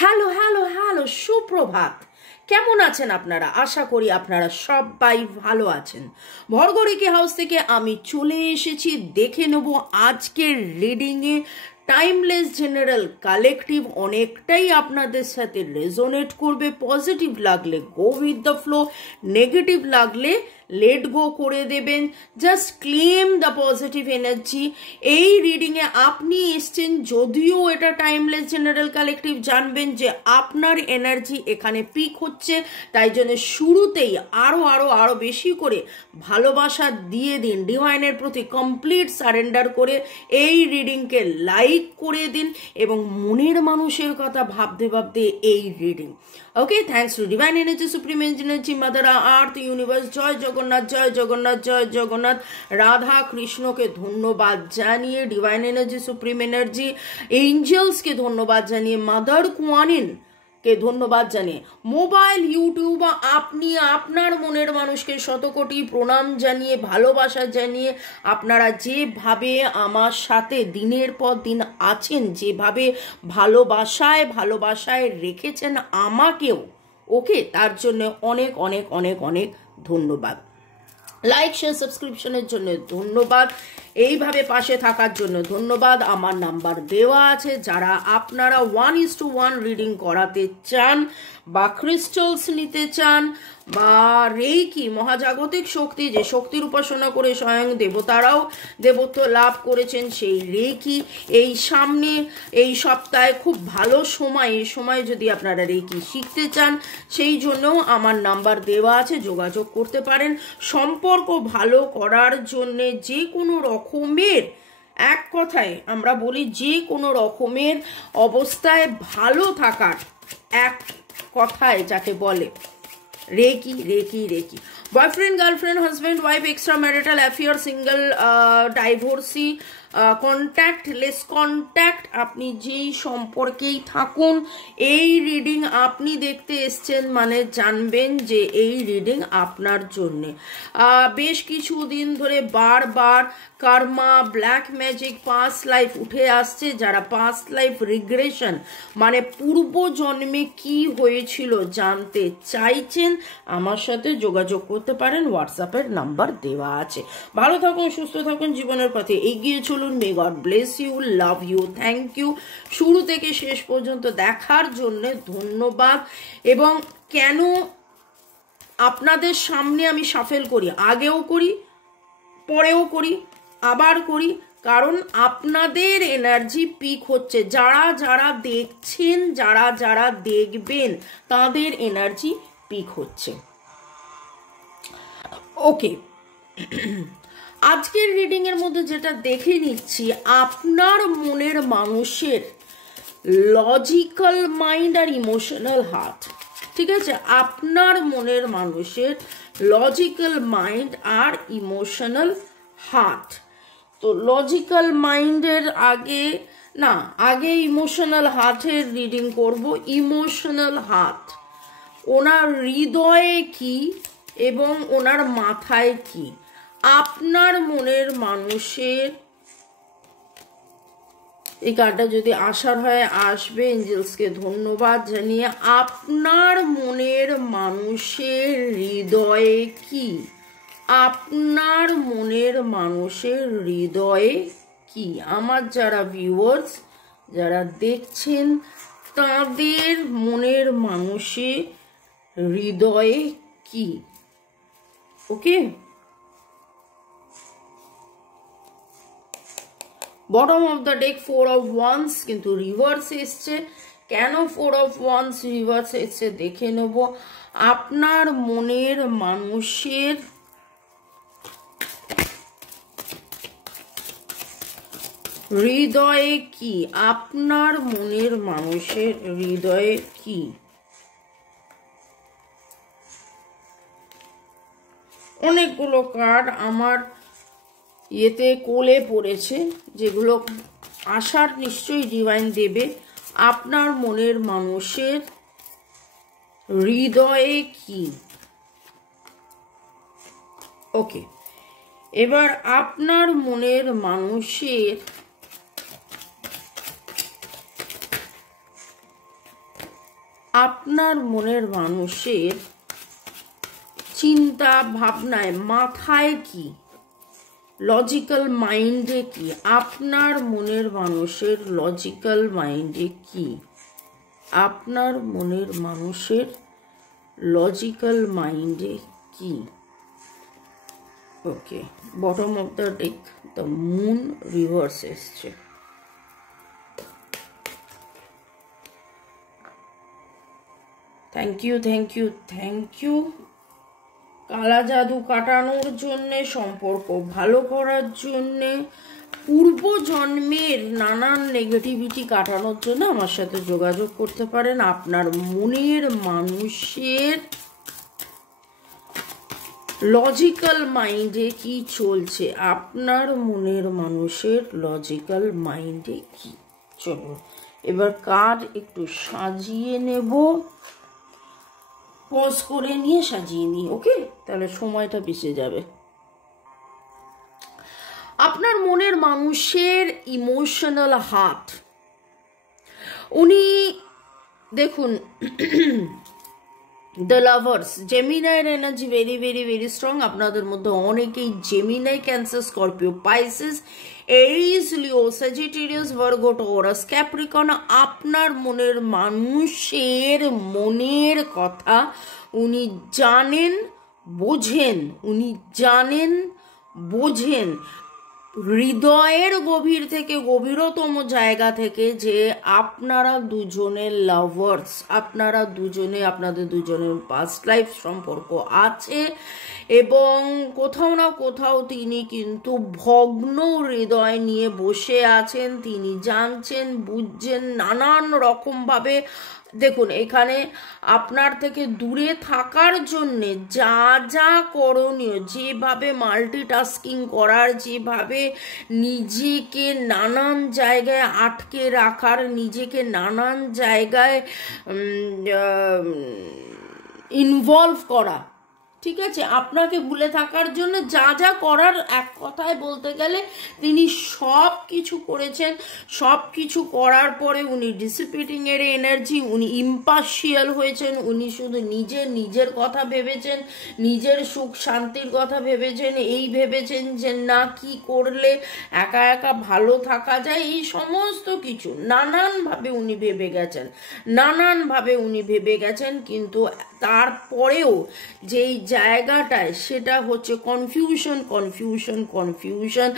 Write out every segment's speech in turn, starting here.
Hello hello hello, সুপ্রভাত। কেমন আছেন আপনারা? আশা করি আপনারা সবাই ভালো আছেন। ভরগরিকি হাউস থেকে আমি চলে এসেছি, দেখে নেব আজকের রিডিংয়ে টাইমলেস জেনারেল কালেকটিভ অনেকটাই আপনাদের সাথে রেজোনেট করবে। পজিটিভ লাগলে go with the flow, negative লাগলে লেট গো করে দেবেন। Just claim the positive energy. এই রিডিংয়ে আপনি এসছেন, যদিও এটা টাইমলেস জেনারেল কালেকটিভ, জানবেন যে আপনার এনার্জি এখানে পিক হচ্ছে। তাই জন্য শুরুতেই আরো বেশি করে ভালোবাসা দিয়ে দিন, ডিভাইনের প্রতি কমপ্লিট সারেন্ডার করে এই রিডিংকে লাইক করে দিন এবং মনের মানুষের কথা ভাবতে ভাবতে এই reading. Okay, thanks to divine energy, supreme energy, mother earth, universe. জয় জগন্নাথ, জয় জগন্নাথ, জয় জগন্নাথ। রাধা কৃষ্ণকে ধন্যবাদ জানিয়ে, ডিভাইন এনার্জি, সুপ্রিম এনার্জি, এঞ্জেলসকে ধন্যবাদ জানিয়ে, মাদার কুয়ানিন কে ধন্যবাদ জানিয়ে, মোবাইল ইউটিউব আপনি আপনার মনের মানুষকে শতকোটি প্রণাম জানিয়ে, ভালোবাসা জানিয়ে, আপনারা যেভাবে আমার সাথে দিনের পর দিন আছেন, যেভাবে ভালোবাসায় রেখেছেন আমাকেও, ওকে, তার জন্য অনেক অনেক অনেক অনেক ধন্যবাদ। লাইক শেয়ার সাবস্ক্রিপশনের জন্য ধন্যবাদ, এইভাবে পাশে থাকার জন্য ধন্যবাদ। আমার নাম্বার দেওয়া আছে, যারা আপনারা 1:1 রিডিং করাতে চান বা ক্রিস্টালস নিতে চান বা রেইকি মহাজাগতিক শক্তি, যে শক্তির উপাসনা করে স্বয়ং দেবতারাও দেবত্ব লাভ করেছেন, সেই রেইকি এই সপ্তাহে খুব ভালো সময়। এই সময় যদি আপনারা রেইকি শিখতে চান, সেই জন্যও আমার নাম্বার দেওয়া আছে, যোগাযোগ করতে পারেন। সম্পর্ক ভালো করার জন্যে, যে কোনো রকমের, এক কথায় আমরা বলি যে কোনো রকমের অবস্থায় ভালো থাকার, এক কথায় যাকে বলে reiki reiki reiki. Boyfriend, girlfriend, husband, wife, extra marital affair, single, divorcee, contact, less contact, আপনি যেই সম্পর্কেই থাকুন, এই রিডিং আপনি দেখতে এসছেন মানে জানবেন যে এই রিডিং আপনার জন্যে। বেশ কিছুদিন ধরে বারবার Karma, black magic, past life উঠে আসছে। যারা পাস্ট লাইফ রিগ্রেশন মানে পূর্ব জন্মে কি হয়েছিল জানতে চাইছেন, আমার সাথে যোগাযোগ করতে পারেন, হোয়াটসঅ্যাপের নাম্বার দেওয়া আছে। ভালো থাকুন, সুস্থ থাকুন, জীবনের পথে এগিয়ে চলুন। May God bless you, love you, thank you. শুরু থেকে শেষ পর্যন্ত দেখার জন্য ধন্যবাদ। এবং কেন আপনাদের সামনে আমি শাফেল করি, আগেও করি, পরেও করি, আবার করি, কারণ আপনাদের এনার্জি পিক হচ্ছে। যারা যারা দেখছেন, যারা যারা দেখবেন, তাদের এনার্জি পিক হচ্ছে। ওকে, আজকের রিডিং এর মধ্যে যেটা দেখে নিচ্ছি, আপনার মনের মানুষের লজিক্যাল মাইন্ড আর ইমোশনাল হার্ট। ঠিক আছে, আপনার মনের মানুষের লজিক্যাল মাইন্ড আর ইমোশনাল হার্ট। তো লজিক্যাল মাইন্ডের আগে ইমোশনাল হার্টের রিডিং করব। ইমোশনাল হার্ট, ওনার হৃদয়ে কি এবং ওনার মাথায় কি, আপনার মনের মানুষের, এই কার্ডটা যদি আসার হয় আসবে, এঞ্জেলসকে ধন্যবাদ জানিয়ে, আপনার মনের মানুষের হৃদয়ে কি, আপনার মনের মানুষের হৃদয়ে কি। আমার যারা ভিউয়ার্স, যারা দেখছেন, তাদের মনের মানুষের হৃদয়ে কি। Okay, bottom of the deck 4 of wands, কিন্তু রিভার্স এসছে। কেন 4 of wands রিভার্স এসছে দেখে নেব। আপনার মনের মানুষের হৃদয়ে কি, আপনার মনের মানুষের হৃদয়ে কি। অনেকগুলো কার্ড আমার ইয়েতে কোলে পড়েছে, যেগুলো আসার নিশ্চয়ই ডিভাইন দেবে। আপনার মনের মানুষের হৃদয়ে কি। ওকে, এবার আপনার মনের মানুষের আপনার মনের মানুষের চিন্তা ভাবনায়, মাথায় কি, লজিক্যাল মাইন্ডে কি, আপনার মনের মানুষের লজিক্যাল মাইন্ডে কি, আপনার মনের মানুষের লজিক্যাল মাইন্ডে কি। Okay, bottom of the deck the moon reverse এসছে। Thank you, thank you, thank you. কালা জাদু কাটানোর জন্যে, সম্পর্ক ভালো করার জন্যে, পূর্ব জন্মের নানান নেগেটিভিটি কাটানোর জন্য আমার সাথে যোগাযোগ করতে পারেন। আপনার মনের মানুষের লজিক্যাল মাইন্ডে কি চলছে, আপনার মনের মানুষের লজিক্যাল মাইন্ডে কি। চলুন এবার কার্ড একটু সাজিয়ে নেব, পজ করে নিয়ে সাজিয়ে নিই। ওকে, তাহলে সময়টা বেঁচে যাবে। আপনার মনের মানুষের ইমোশনাল হার্ট, উনি দেখুন দ্য লাভার্স, জেমিনাইয়ের energy very very very strong. আপনাদের মধ্যে অনেকেই Gemini, Cancer, Scorpio, Pisces, Aries, Leo, Sagittarius, Virgo, Taurus, Capricorn. আপনার মনের মানুষের মনের কথা উনি জানেন, বোঝেন, উনি জানেন, বোঝেন হৃদয়ের গভীর থেকে, গভীরতম জায়গা থেকে, যে আপনারা দুজনের লাভার্স, আপনারা দুজনে, আপনাদের দুজনের পাস্ট লাইফ সম্পর্ক আছে এবং কোথাও না কোথাও তিনি কিন্তু ভগ্ন হৃদয় নিয়ে বসে আছেন। তিনি জানছেন, বুঝছেন নানান রকমভাবে। দেখুন এখানে আপনার থেকে দূরে থাকার জন্যে যা যা করণীয়, যেভাবে মাল্টিটাস্কিং করার, যেভাবে নিজেকে নানান জায়গায় আটকে রাখার, নিজেকে নানান জায়গায় ইনভলভ করা, ঠিক আছে, আপনাকে ভুলে থাকার জন্য যা যা করার, এক কথায় বলতে গেলে তিনি সব কিছু করেছেন। সব কিছু করার পরে উনি ডিসিপিটিং এর এনার্জি, উনি ইম্পার্শিয়াল হয়েছেন। উনি শুধু নিজের কথা ভেবেছেন, নিজের সুখ শান্তির কথা ভেবেছেন, এই ভেবেছেন যে না কি করলে একা একা ভালো থাকা যায়, এই সমস্ত কিছু নানানভাবে উনি ভেবে গেছেন, নানানভাবে উনি ভেবে গেছেন। কিন্তু তারপরেও যেই জায়গাটায়, সেটা হচ্ছে কনফিউশন, কনফিউশন, কনফিউশন।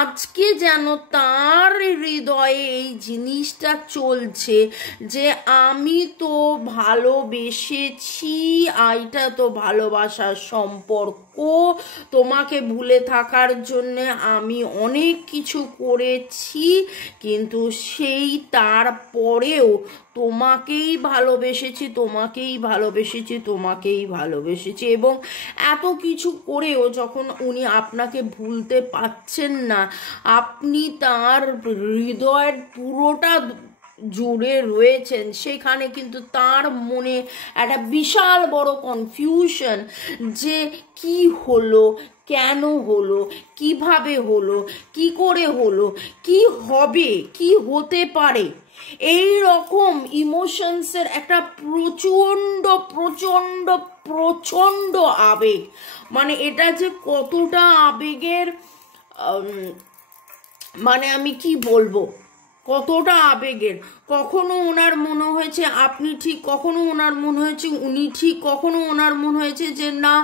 আজকে যেন তার হৃদয়ে এই জিনিসটা চলছে যে আমি তো ভালোবেসেছি, এইটা তো ভালোবাসার সম্পর্ক, তোমাকে ভুলে থাকার জন্য আমি অনেক কিছু করেছি, কিন্তু সেই তারপরেও তোমাকেই ভালোবেসেছি, তোমাকেই ভালোবেসেছি, তোমাকেই ভালোবেসেছি। এবং এত কিছু করেও যখন উনি আপনাকে ভুলতে পারছেন না, আপনি তার হৃদয়ের পুরোটা জুড়ে রয়েছেন, সেখানে কিন্তু তার মনে একটা বিশাল বড় কনফিউশন যে কি হলো, কেন হলো, কিভাবে হলো, কি করে হলো, কি হবে, কি হতে পারে, এই রকম ইমোশনসের একটা প্রচন্ড প্রচন্ড প্রচন্ড আবেগ। মানে এটা যে কতটা আবেগের, মানে আমি কি বলবো, কতটা আবেগের। কখনো ওনার মনে হয়েছে আপনি ঠিক, কখনো ওনার মনে হয়েছে উনি ঠিক, কখনো ওনার মনে হয়েছে যে না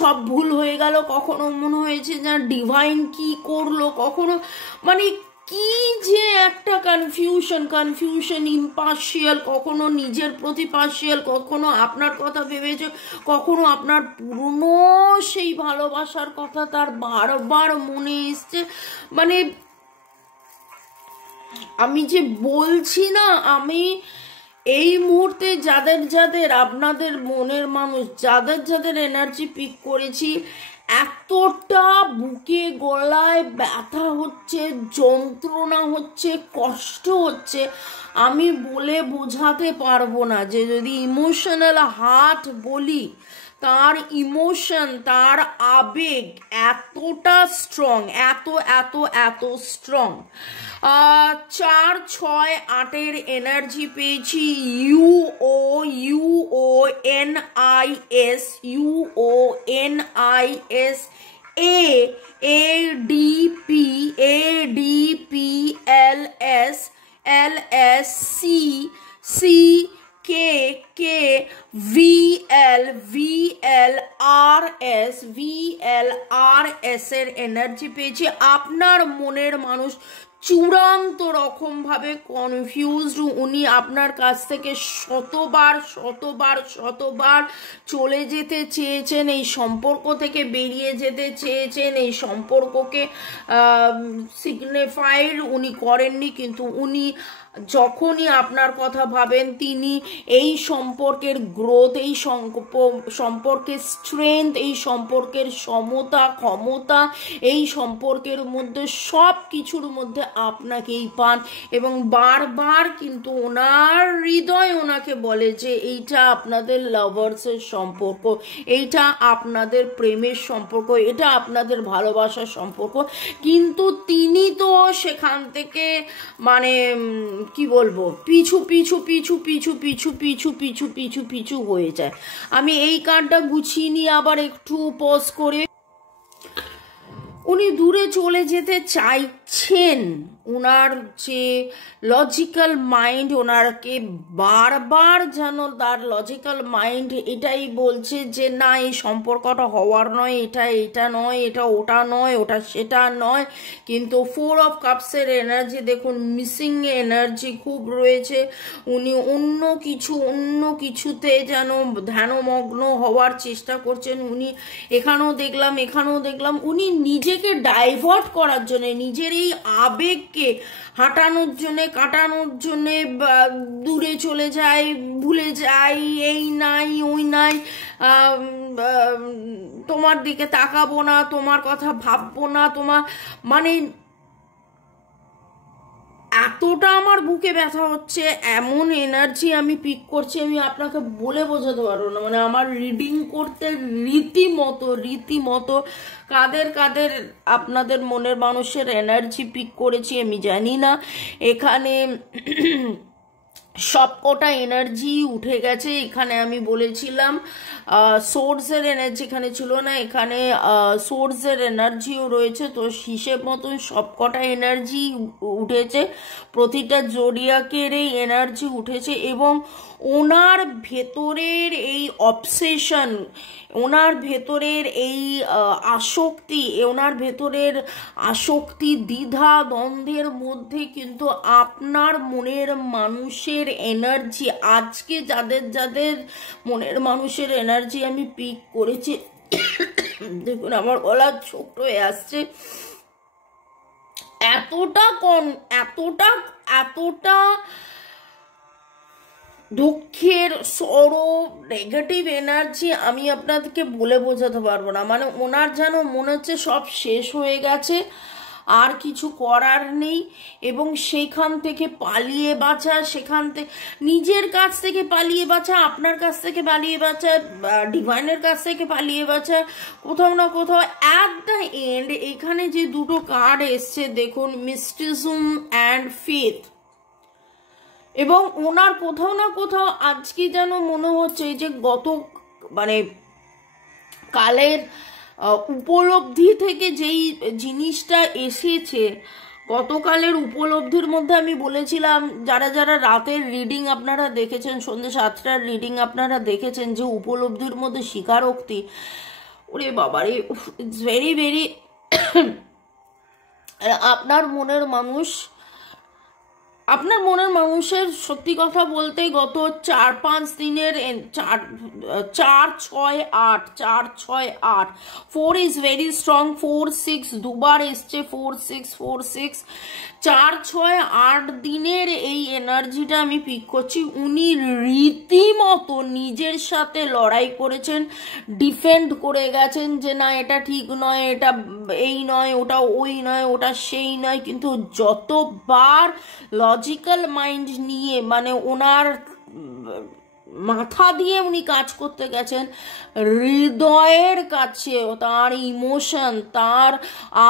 সব ভুল হয়ে গেল, কখনো মনে হয়েছে যে ডিভাইন কি করলো, কখনো মানে কি যে একটা কনফিউশন, ইম্পার্শিয়াল, কখনো নিজের প্রতি পার্শিয়াল, কখনো আপনার কথা ভেবেছে, কখনো আপনার পুরনো সেই ভালোবাসার কথা তার বারবার মনে এসছে। মানে আমি যে বলছি না, আমি এই মুহূর্তে যাদের আপনাদের মনের মানুষ, যাদের এনার্জি পিক করেছি, এতটা বুকে গলায় ব্যথা হচ্ছে, যন্ত্রণা হচ্ছে, কষ্ট হচ্ছে, আমি বলে বোঝাতে পারবো না। যে যদি ইমোশনাল হার্ট বলি, তার ইমোশন, তার আবেগ এতটা স্ট্রং, এত এত এত স্ট্রং। 4-6-8 এনার্জি পেয়েছি। UONIS, UONIS, ADPLS, LSC, K, VLRS এর এনার্জি পেয়েছি। আপনার মনের মানুষ চূড়ান্ত রকম ভাবে কনফিউজড। উনি আপনার কাছ থেকে শতবার চলে যেতে চেয়েছেন, এই সম্পর্ক থেকে বেরিয়ে যেতে চেয়েছেন, এই সম্পর্ককে সিগনিফাইড উনি করেননি, কিন্তু উনি যখনই আপনার কথা ভাবেন তিনি এই সম্পর্কের গ্রোথ, এই সম্পর্কের স্ট্রেংথ, এই সম্পর্কের সমতা, ক্ষমতা, এই সম্পর্কের মধ্যে সব কিছুর মধ্যে আপনাকেই পান। এবং বারবার কিন্তু ওনার হৃদয় ওনাকে বলে যে এইটা আপনাদের লাভার্সের সম্পর্ক, এইটা আপনাদের প্রেমের সম্পর্ক, এটা আপনাদের ভালোবাসার সম্পর্ক। কিন্তু তিনি তো সেখান থেকে মানে কি বলবো, পিছু হয়ে যায়। আমি এই কার্ডটা গুছিয়ে নিয়ে আবার একটু পজ করে, উনি দূরে চলে যেতে চাইছেন। ওনার যে লজিক্যাল মাইন্ড ওনারকে বারবার যেন তার লজিক্যাল মাইন্ড এটাই বলছে যে না, এই সম্পর্কটা হওয়ার নয়, এটা নয়, এটা ওটা নয়, ওটা সেটা নয়। কিন্তু 4 অফ কাপসের এনার্জি দেখুন, মিসিং এনার্জি খুব রয়েছে। উনি অন্য কিছুতে যেন ধ্যানমগ্ন হওয়ার চেষ্টা করছেন। উনি এখানেও দেখলাম উনি নিজেকে ডাইভার্ট করার জন্য, নিজের এই আবেগকে হাঁটানোর জন্যে, কাটানোর জন্যে দূরে চলে যায়, ভুলে যায়, এই নাই ওই নাই, তোমার দিকে তাকাবো না, তোমার কথা ভাববো না, তোমার মানে এতটা আমার বুকে ব্যথা হচ্ছে, এমন এনার্জি আমি পিক করছি, আমি আপনাকে বলে বোঝাতে পারবো না। মানে আমার রিডিং করতে রীতিমতো কাদের আপনাদের মনের মানুষের এনার্জি পিক করেছি আমি জানি না। এখানে সবকটা এনার্জি উঠে গেছে। এখানে আমি বলেছিলাম সোর্সের এনার্জি এখানে ছিল না, এখানে সোর্সের এনার্জিও রয়েছে। তো হিসেব মতন সবকটা এনার্জি উঠেছে, প্রতিটা জোডিয়াকের এই এনার্জি উঠেছে। এবং ওনার ভেতরের এই অবসেশন, ওনার ভেতরের এই আসক্তি, দ্বিধা দ্বন্দ্বের মধ্যে কিন্তু আপনার মনের মানুষের এনার্জি, আজকে যাদের মনের মানুষের এনার্জি আমি পিক করেছি, দেখুন আমার গলা ছোট হয়ে আসছে, এতটা দুঃখের সরো নেগেটিভ এনার্জি আমি আপনাদেরকে বলে বোঝাতে পারবো না। মানে ওনার যেন মনে হচ্ছে সব শেষ হয়ে গেছে, আর কিছু করার নেই। এবং সেইখান থেকে পালিয়ে বাঁচা, সেখান থেকে নিজের কাছ থেকে পালিয়ে বাঁচা, আপনার কাছ থেকে পালিয়ে বাঁচা, ডিভাইনের কাছ থেকে পালিয়ে বাঁচা, কোথাও না কোথাও অ্যাট দ্য এন্ড এখানে যে দুটো কার্ড এসছে দেখুন, মিস্টিজম অ্যান্ড ফেথ। এবং ওনার কোথাও না কোথাও আজকে যেন মনে হচ্ছে যে কালের উপলব্ধি থেকে যেই জিনিসটা এসেছে, গতকালের উপলব্ধির মধ্যে আমি বলেছিলাম, যারা রাতের রিডিং আপনারা দেখেছেন, সন্ধ্যে 7টার রিডিং আপনারা দেখেছেন, যে উপলব্ধির মধ্যে স্বীকারোক্তি, ওরে বাবারে, ইটস ভেরি ভেরি আপনার মনের মানুষের সত্যি কথা বলতে গত 4-5 দিনের 4-6-8 4 ইজ ভেরি স্ট্রং, 4-6 দুবার এসছে, 4-6 4-6-8 দিনের এই এনার্জিটা আমি পিক করছি। উনি রীতিমতো নিজের সাথে লড়াই করেছেন, ডিফেন্ড করে গেছেন যে না এটা ঠিক নয়, এটা এই নয়, ওটা ওই নয়, ওটা সেই নয়। কিন্তু যতবার লজিক্যাল মাইন্ড নিয়ে মানে ওনার মাথা দিয়ে উনি কাজ করতে গেছেন, হৃদয়ের কাছে তার ইমোশন, তার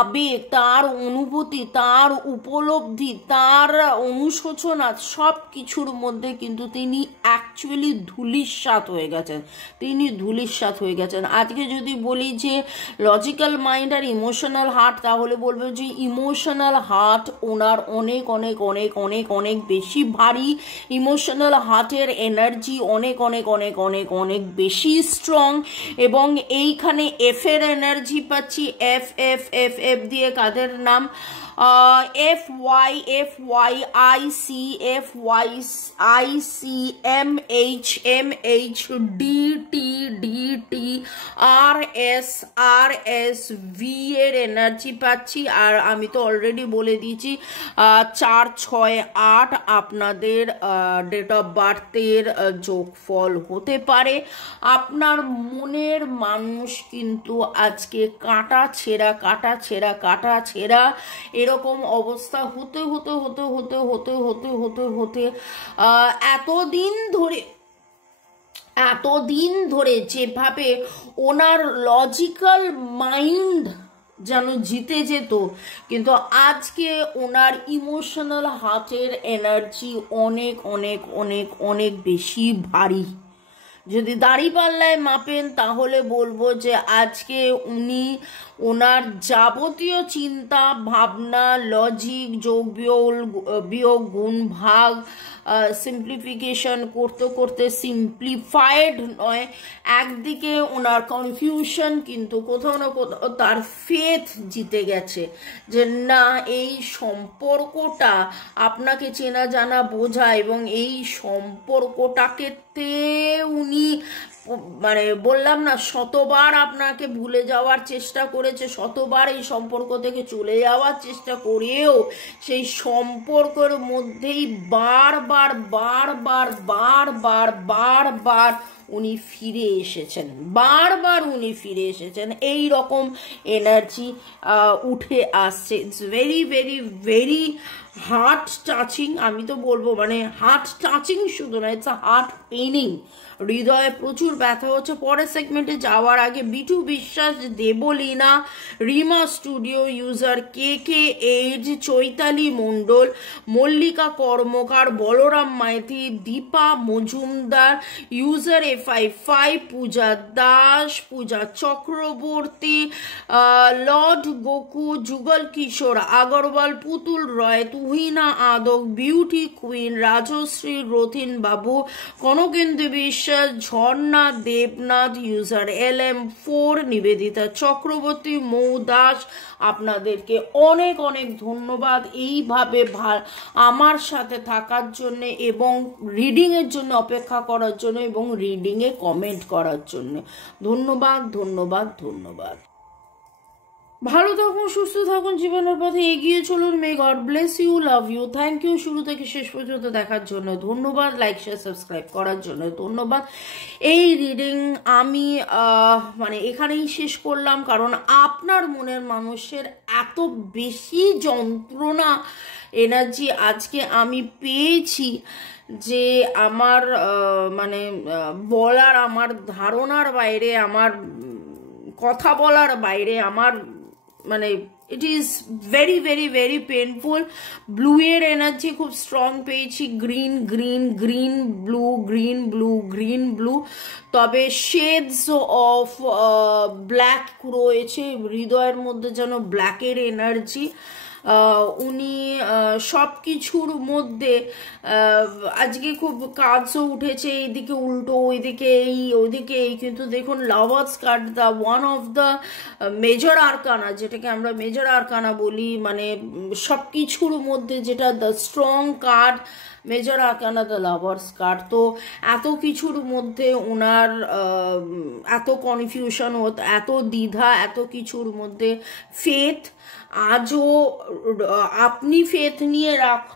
আবেগ, তার অনুভূতি, তার উপলব্ধি, তার অনুশোচনা সব কিছুর মধ্যে কিন্তু তিনি অ্যাকচুয়ালি ধূলিসাৎ হয়ে গেছেন, তিনি ধূলিসাৎ হয়ে গেছেন। আজকে যদি বলি যে লজিক্যাল মাইন্ড আর ইমোশনাল হার্ট, তাহলে বলবো যে ইমোশনাল হার্ট ওনার অনেক অনেক অনেক অনেক অনেক বেশি ভারী, ইমোশনাল হার্টের এনার্জি অনেক অনেক অনেক অনেক অনেক বেশি স্ট্রং। এবং এইখানে এফ এর এনার্জি পাচ্ছি, এফ এফ এফ এফ দিয়ে কাদের নাম, F Y I C, F Y I C, M H D T R S V এর এনার্জি পাচ্ছি। আর আমি তো অলরেডি বলে দিয়েছি 4, 6, 8 আপনাদের ডেট অফ বার্থের যোগফল হতে পারে। আপনার মনের মানুষ কিন্তু আজকে কাটা ছেঁড়া এরকম অবস্থা হতে হতে হতে হতে হতে হতে হতে হতে এতদিন ধরে যেভাবে ওনার লজিক্যাল মাইন্ড যেন জিতে যেত, কিন্তু আজকে ওনার ইমোশনাল হার্টের এনার্জি অনেক অনেক অনেক অনেক বেশি ভারী। যদি দাঁড়িপাল্লায় মাপেন তাহলে বলবো যে আজকে উনি ওনার যাবতীয় চিন্তা ভাবনা, লজিক, যোগ বিয়োগ গুণ ভাগ, সিম্পলিফিকেশন করতে করতে সিম্পলিফাইড নয়, একদিকে ওনার কনফিউশন কিন্তু কোথাও না কোথাও তার ফেথ জিতে গেছে যে না, এই সম্পর্কটা আপনাকে চেনা জানা বোঝা, এবং এই সম্পর্কটাকে উনি মানে বললাম না, শতবার আপনাকে ভুলে যাওয়ার চেষ্টা করেছে, শতবার এই সম্পর্ক থেকে চলে যাওয়ার চেষ্টা করেও সেই সম্পর্কের মধ্যেই বারবার বারবার বারবার বারবার উনি ফিরে এসেছেন, এই রকম এনার্জি উঠে আসছে। It's very very very heart touching. আমি তো বলবো মানে হার্ট টাচিং শুধু না, ইটস আ হার্ট পেইনিং। হৃদয়ে প্রচুর ব্যথা হচ্ছে। পরের সেগমেন্টে যাওয়ার আগে Bitu Biswas, Debalina, Rima studio user, KK8, Chaitali Mondal, Mallika Karmakar, Balaram Maity, Dipa Majumdar user FI5, Puja Das, Puja Chakraborty, Lord Goku, Jugal Kishore Agarwal, Putul Roy, Tuhina Adak, beauty queen, Rajashree, Rathin babu, Kanakendu Biswas, Jharna Debnath user LM4, Nibedita Chakraborty, Mou Das. আপনাদেরকে অনেক অনেক ধন্যবাদ এইভাবে আমার সাথে থাকার জন্য এবং রিডিংয়ের জন্য অপেক্ষা করার জন্য এবং রিডিংয়ে কমেন্ট করার জন্য। ধন্যবাদ ধন্যবাদ ধন্যবাদ। ভালো থাকুন, সুস্থ থাকুন, জীবনের পথে এগিয়ে চলুন। May God bless you, love you, thank you শুরু থেকে শেষ পর্যন্ত দেখার জন্য ধন্যবাদ, লাইক শেয়ার সাবস্ক্রাইব করার জন্য ধন্যবাদ। এই রিডিং আমি মানে এখানেই শেষ করলাম, কারণ আপনার মনের মানুষের এত বেশি যন্ত্রণা এনার্জি আজকে আমি পেয়েছি যে আমার মানে বলার, আমার ধারণার বাইরে, আমার কথা বলার বাইরে, আমার মানে it is very very very painful. Blue এর এনার্জি খুব স্ট্রং পেয়েছি, green green green blue, green blue green blue, তবে শেডস অফ ব্ল্যাক রয়েছে হৃদয়ের মধ্যে, যেন ব্ল্যাকের এনার্জি। উনি সব কিছুর মধ্যে আজকে খুব কাজও উঠেছে, এইদিকে উল্টো, ওইদিকে এই, কিন্তু দেখুন lovers card, the one of the major arcana, যেটাকে আমরা মেজর আরকানা বলি, মানে সব কিছুর মধ্যে যেটা the strong card, major arcana the lovers card. তো এত কিছুর মধ্যে ওনার এত কনফিউশন, এত দ্বিধা, এত কিছুর মধ্যে ফেথ, আজও আপনি ফেথ নিয়ে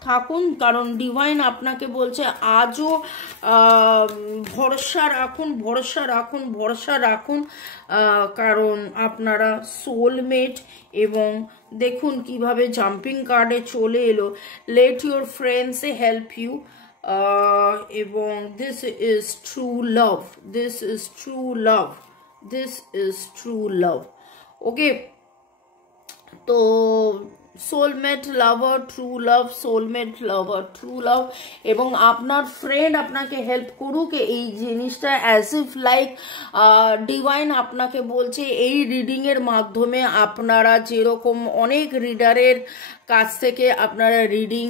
থাকুন, কারণ ডিভাইন আপনাকে বলছে আজও ভরসা রাখুন, ভরসা রাখুন, ভরসা রাখুন, কারণ আপনারা সোলমেট। এবং দেখুন কিভাবে জাম্পিং কার্ডে চলে এলো, let your friends help you, এবং this is true love, this is true love, this is true love. Okay, তো soulmate lover, true love, soulmate lover, true love. এবং আপনার ফ্রেন্ড আপনাকে হেল্প করুক এই জিনিসটা, অ্যাজ ইফ লাইক ডিভাইন আপনাকে বলছে এই রিডিংয়ের মাধ্যমে আপনারা যেরকম অনেক রিডারের কাছ থেকে আপনারা রিডিং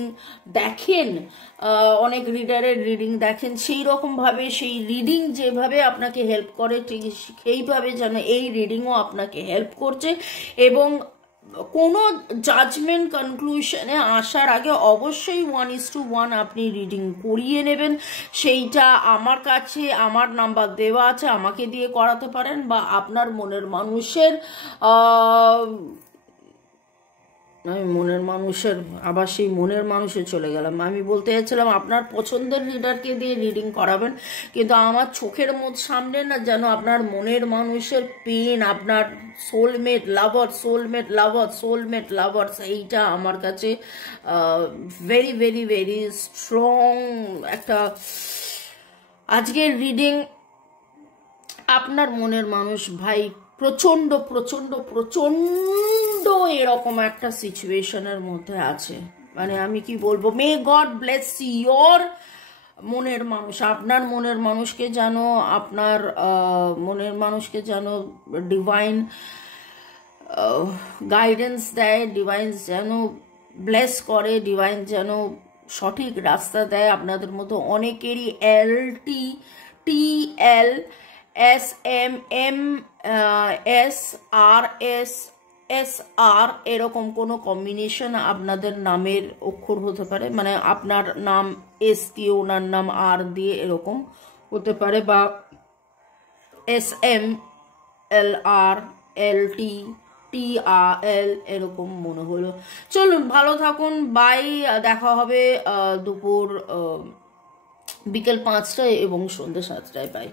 দেখেন, অনেক রিডারের রিডিং দেখেন, সেই রকমভাবে সেই রিডিং যেভাবে আপনাকে হেল্প করে ঠিক সেইভাবে যেন এই রিডিংও আপনাকে হেল্প করছে। এবং কোনো জাজমেন্ট কনক্লুশনে আসার আগে অবশ্যই 1:1 আপনি রিডিং করিয়ে নেবেন। সেইটা আমার কাছে আমার নাম্বার দেওয়া আছে, আমাকে দিয়ে করাতে পারেন, বা আপনার মনের মানুষের আমি মনের মানুষের আবার সেই মনের মানুষে চলে গেলাম। আমি বলতে চাইছিলাম আপনার পছন্দের রিডারকে দিয়ে রিডিং করাবেন, কিন্তু আমার চোখের সামনে না যেন আপনার মনের মানুষের পেন, আপনার সোলমেট লাভার, সোলমেট লাভার, সোলমেট লাভার, এইটা আমার কাছে ভেরি ভেরি ভেরি স্ট্রং একটা আজকের রিডিং। আপনার মনের মানুষ ভাই প্রচন্ড প্রচন্ড প্রচন্ড এরকম একটা সিচুয়েশনের মধ্যে আছে, মানে আমি কি বলবো, মে গড ব্লেস ইয়োর মনের মানুষ, আপনার মনের মানুষকে যেন, আপনার মনের মানুষকে যেন ডিভাইন গাইডেন্স দেয়, ডিভাইন যেন ব্লেস করে, ডিভাইন যেন সঠিক রাস্তা দেয়। আপনাদের মতো অনেকেরই LTTL SM SR এরকম কোনো কম্বিনেশন আপনাদের নামের অক্ষর হতে পারে, মানে আপনার নাম S দিয়ে ওনার নাম R দিয়ে এরকম হতে পারে, বা SMLR LTTRL এরকম মনে হলো। চলুন ভালো থাকুন, বাই, দেখা হবে দুপুর বিকেল 5টায় এবং সন্ধ্যে 7টায়, বাই।